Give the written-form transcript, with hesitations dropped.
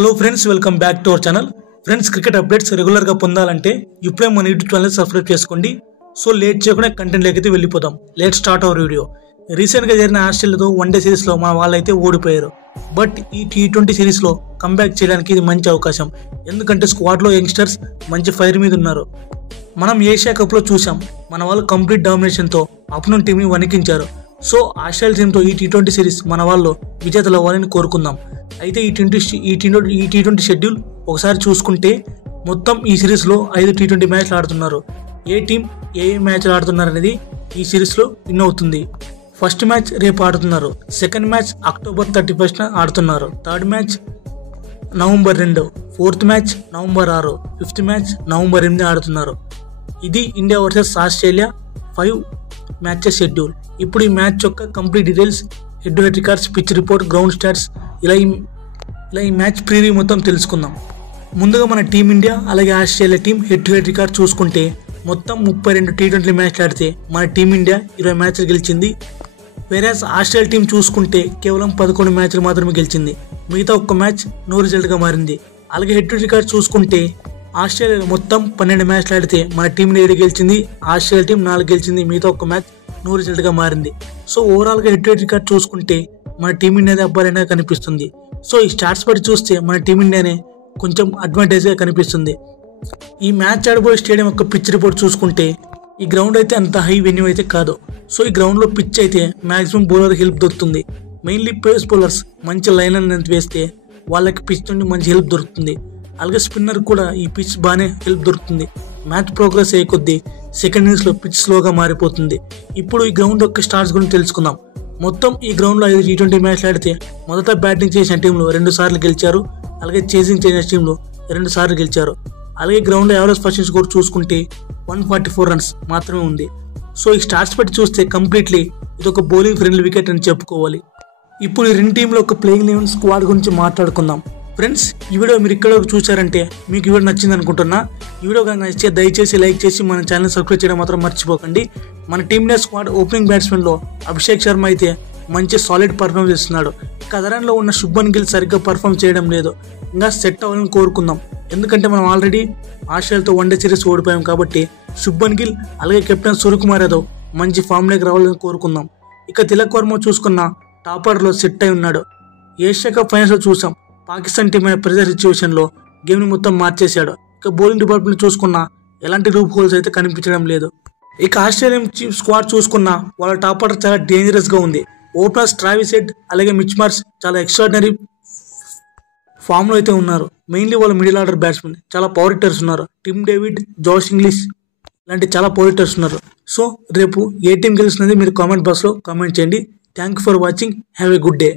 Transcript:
Hello friends, welcome back to our channel. Friends, cricket updates రెగ్యులర్గా పొందాలంటే ఇప్పుడే మన యూట్యూబ్ ఛానల్ సబ్స్క్రైబ్ చేసుకోండి. సో లేట్ చేయకుండా కంటెంట్ లేకైతే వెళ్ళిపోతాం. Let start our video. రీసెంట్గా జరిగిన ఆస్ట్రేలియాతో వన్డే సిరీస్లో మన వాళ్ళైతే ఓడిపోయారు. బట్ ఈ T20 సిరీస్లో కంబ్యాక్ చేయడానికి ఇది మంచి అవకాశం. ఎందుకంటే స్క్వాడ్లో యంగ్స్టర్స్ మంచి ఫైర్ మీద ఉన్నారు. మనం ఏషియా కప్లో చూసాం, మన వాళ్ళు కంప్లీట్ డామినేషన్తో అపోనెంట్ టీంని వణికించారు. సో ఆస్ట్రేలియా టీంతో ఈ T20 సిరీస్ మన వాళ్ళు విజేతలు అవ్వాలని కోరుకుందాం. అయితే ఈ T20 షెడ్యూల్ ఒకసారి చూసుకుంటే మొత్తం ఈ సిరీస్లో 5 T20 మ్యాచ్లు ఆడుతున్నారు. ఏ టీం ఏ మ్యాచ్లు ఆడుతున్నారు అనేది ఈ సిరీస్లో విన్ అవుతుంది. ఫస్ట్ మ్యాచ్ రేపు ఆడుతున్నారు. సెకండ్ మ్యాచ్ October 31 ఆడుతున్నారు. Third match November 2, fourth match November 6, fifth match November 8 ఆడుతున్నారు. ఇది India versus Australia 5 matches schedule. ఇప్పుడు ఈ మ్యాచ్ యొక్క complete details, head to head records, pitch report, ground stats ఇలా ఈ మ్యాచ్ ప్రివ్యూ మొత్తం తెలుసుకుందాం. ముందుగా మన టీమిండియా అలాగే Australia team head to head record చూసుకుంటే మొత్తం 32 T20 మ్యాచ్లు ఆడితే మన టీమిండియా 20 మ్యాచ్లు గెలిచింది. వేరేస్ ఆస్ట్రేలియా టీం చూసుకుంటే కేవలం 11 మ్యాచ్లు మాత్రమే గెలిచింది. మిగతా ఒక్క మ్యాచ్ నో రిజల్ట్గా మారింది. అలాగే హెడ్ టు హెడ్ రికార్డ్ చూసుకుంటే ఆస్ట్రేలియా మొత్తం 12 మ్యాచ్లు ఆడితే మన టీం 7 గెలిచింది. ఆస్ట్రేలియా టీం 4 గెలిచింది. మిగతా ఒక్క మ్యాచ్ నో రిజల్ట్గా మారింది. సో ఓవరాల్గా హెడ్ టు హెడ్ రికార్డ్ చూసుకుంటే మన టీమిండియానే అబ్బాయినా కనిపిస్తుంది. సో ఈ స్టాట్స్ బట్టి చూస్తే మన టీమిండియానే కొంచెం అడ్వాంటేజ్గా కనిపిస్తుంది. ఈ మ్యాచ్ ఆడబోయే స్టేడియం యొక్క పిచ్ రిపోర్ట్ చూసుకుంటే ఈ గ్రౌండ్ అయితే అంత హై వెన్యూ అయితే కాదు. సో ఈ గ్రౌండ్లో పిచ్ అయితే మ్యాక్సిమం బౌలర్ హెల్ప్ దొరుకుతుంది. మెయిన్లీ పేస్ బౌలర్స్ మంచి లైన్ అనేది వేస్తే వాళ్ళకి పిచ్ నుండి మంచి హెల్ప్ దొరుకుతుంది. అలాగే స్పిన్నర్ కూడా ఈ పిచ్ బాగానే హెల్ప్ దొరుకుతుంది. మ్యాచ్ ప్రోగ్రెస్ అయ్యే కొద్దీ సెకండ్ ఇన్నింగ్స్లో పిచ్ స్లోగా మారిపోతుంది. ఇప్పుడు ఈ గ్రౌండ్ యొక్క స్టార్ట్స్ గురించి తెలుసుకుందాం. మొత్తం ఈ గ్రౌండ్లో 5 T20 మ్యాచ్లు ఆడితే మొదట బ్యాటింగ్ చేసిన టీంలో 2 సార్లు గెలిచారు. అలాగే చేసింగ్ చేసిన టీంలో 2 సార్లు గెలిచారు. అలాగే గ్రౌండ్లో యావరేజ్ ఫస్ట్ స్కోర్ చూసుకుంటే 144 రన్స్ మాత్రమే ఉంది. సో ఈ స్టార్ట్స్ బట్టి చూస్తే కంప్లీట్లీ ఇది ఒక బౌలింగ్ ఫ్రెండ్లీ వికెట్ అని చెప్పుకోవాలి. ఇప్పుడు ఈ రెండు టీంలో ఒక ప్లేయింగ్ 11 స్క్వాడ్ గురించి మాట్లాడుకుందాం. ఫ్రెండ్స్, ఈ వీడియో మీరు ఇక్కడ చూసారంటే మీకు ఈ వీడియో నచ్చింది అనుకుంటున్నా. ఈ వీడియో కనుక నచ్చితే దయచేసి లైక్ చేసి మన ఛానల్ సబ్స్క్రైబ్ చేయడం మాత్రం మర్చిపోకండి. మన టీంలో స్క్వాడ్ ఓపెనింగ్ బ్యాట్స్మెన్లో అభిషేక్ శర్మ అయితే మంచి సాలిడ్ పర్ఫార్మెన్స్ ఇస్తున్నాడు. కదరంలో ఉన్న శుభ్మన్ గిల్ సరిగ్గా పర్ఫామ్ చేయడం లేదు. ఇంకా సెట్ అవ్వాలని కోరుకుందాం. ఎందుకంటే మనం ఆల్రెడీ ఆస్ట్రేలియాతో వన్డే సిరీస్ ఓడిపోయాం కాబట్టి శుభ్మన్ గిల్ అలాగే కెప్టెన్ సూర్యకుమార్ యాదవ్ మంచి ఫామ్లోకి రావాలని కోరుకుందాం. ఇక తిలక్ వర్మ చూసుకున్న టాప్ ఆర్డర్లో సెట్ అయి ఉన్నాడు. ఏషియా కప్ ఫైనల్స్లో చూసాం, పాకిస్తాన్ టీం అయిన ప్రెజర్ సిచ్యువేషన్లో గేమ్ని మొత్తం మార్చేశాడు. ఇక బౌలింగ్ డిపార్ట్మెంట్ చూసుకున్న ఎలాంటి లూప్ హోల్స్ అయితే కనిపించడం లేదు. ఇక ఆస్ట్రేలియన్ స్క్వాడ్ చూసుకున్న వాళ్ళ టాప్ ఆర్డర్ చాలా డేంజరస్గా ఉంది. ఓపెనర్స్ ట్రావిస్ హెడ్ అలాగే మిచ్ మార్ష్ చాలా ఎక్స్ట్రాడినరీ ఫామ్లో అయితే ఉన్నారు. మెయిన్లీ వాళ్ళ మిడిల్ ఆర్డర్ బ్యాట్స్మెన్ చాలా పవర్ హిట్టర్స్ ఉన్నారు. టిమ్ డేవిడ్, జోష్ ఇంగ్లీష్ ఇలాంటి చాలా పవర్ హిట్టర్స్ ఉన్నారు. సో రేపు ఏ టీం గెలుస్తున్నది మీరు కామెంట్ బాక్స్లో కామెంట్ చేయండి. Thank you for watching. Have a good day.